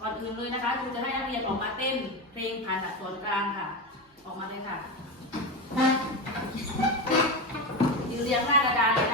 ก่อนอื่นเลยนะคะครูจะให้นักเรียนออกมาเต้นเพลงผ่านอักษรกลางค่ะ ออกมาเลยค่ะยืนเรียงหน้ากระดานเลยนะคะ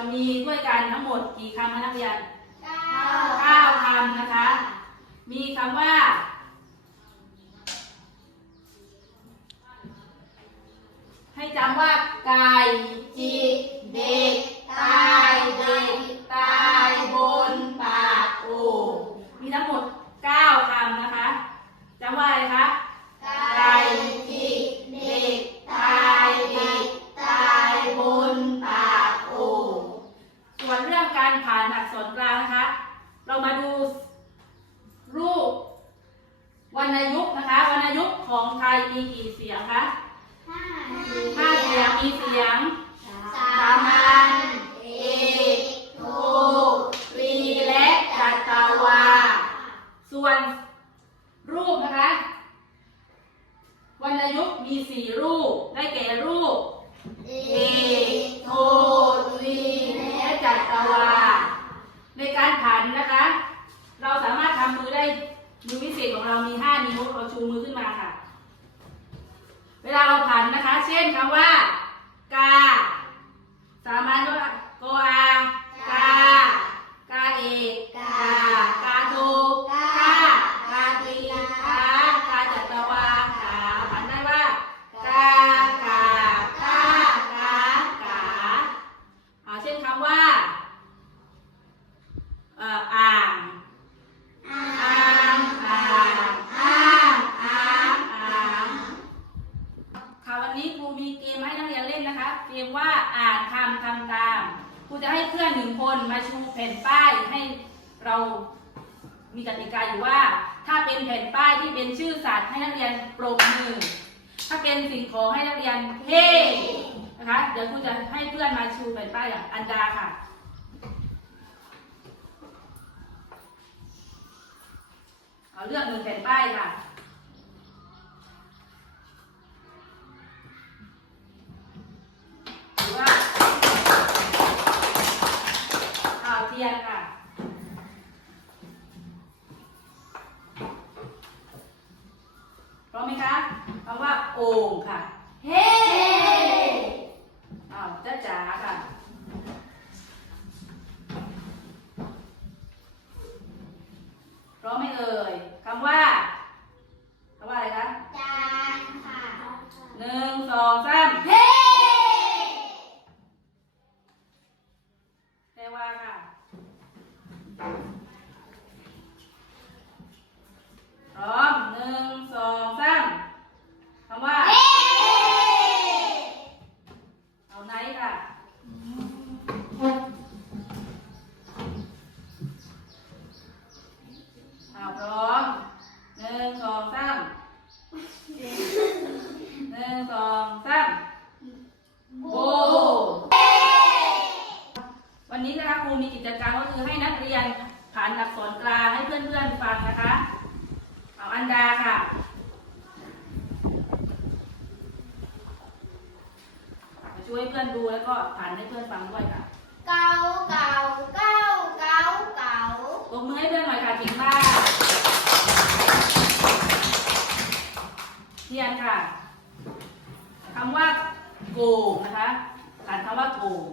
จะมีด้วยกันทั้งหมดกี่คำคะนักเรียนเก้าคำนะคะ มีคำว่า ให้จำว่าไก่จิกเด็ก ตายเด็ก ตายบนปากโอ่งมีทั้งหมด 9คำนะคะจำว่าอะไรคะ ไก่จิกเด็ก ตายเด็ก ตายบนปากโอ่ง ส่วนเรื่องการผ่านอักษรกลางนะคะ เรามาดูรูปวรรณยุกต์นะคะ วรรณยุกต์ของไทย มีกี่เสียงคะห้าห้าเสียงมีเสียงสามัญเอกโทตรีและจัตวา ส่วนรูปนะคะวรรณยุกต์มีสี่รูป ได้แก่รูปเอเอกโทตรีและจัตวา ในการผันนะคะ เราสามารถทำมือได้มือวิเศษของเรามี5นิ้วเราชูมือขึ้นมาค่ะ เวลาเราผันนะคะ เช่นคำว่า กา สามัญว่ากออากา กาเอกกา กาโทกา กาตีกา กาจัตวากาผันได้ว่า กา กา กา กา กาอ่าเช่นคำว่า เอ่ออ่างอ่างอ่างอ่างอ่างค่ะวันนี้ครูมีเกมให้นักเรียนเล่นนะคะ เกมว่าอ่านคำทำตาม ครูจะให้เพื่อนหนึ่ งคนมาชูแผ่นป้ายให้เรามีกติกาอยู่ว่า ถ้าเป็นแผ่นป้ายที่เป็นชื่อสัตว์ให้นักเรียนปรบมือ ถ้าเป็นสิ่งของให้นักเรียนเฮ่นะคะเดี๋ยวครูจะให้เพื่อนมาชูแผ่นป้ายอย่างอันดาค่ะเอาเลือกหนึ่งแผ่นป้ายค่ะียร์ค่ะ พร้อมไหมคะคำว่าโอ่งค่ะ เฮ้อ้าวจ้าจ๋าค่ะ พร้อมไหมเอ่ยคำว่าคำว่าอะไรคะจานค่ะหนึ่งสองส พื่อนดูแล้วก็ผ่านให้เพื่อนฟังด้วยค่ะเก่าเก่าเก่าเก่าเก่าตบมือให้เพื่อนหน่อยค่ะเก่งมากเทียนค่ะคำว่าโกงนะคะอ่านคำว่าโกง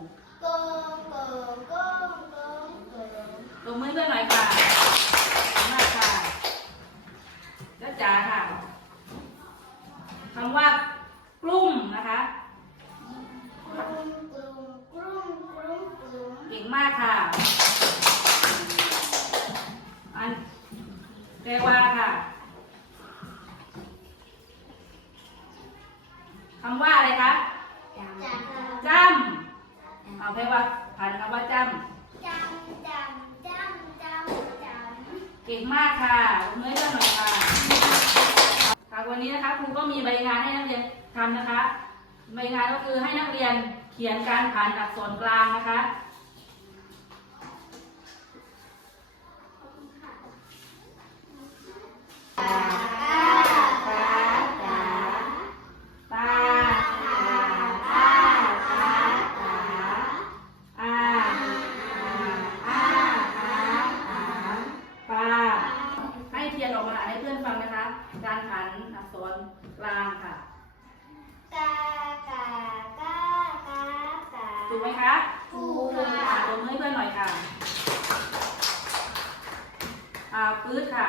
โกงโกงโกงโกงโกงตบมือให้เพื่อนหน่อยค่ะ ก่งมากค่ะ อันแปลว่าค่ะคำว่าอะไรคะจับจำเอาแปลว่าผ่านคำว่าจจำจำจำจำจำจำำเก่งมากค่ะเมื่อยกันหน่อยค่ะค่ะวันนี้นะคะครูก็มีใบงานให้นักเรียนทำนะคะ ใบงานก็คือให้นักเรียนเขียนการผ่านอักษรกลางนะคะ ถูกไหมคะถูกอ่าค่ะลงมือให้เพื่อนหน่อยค่ะ อ่าปื๊ดค่ะ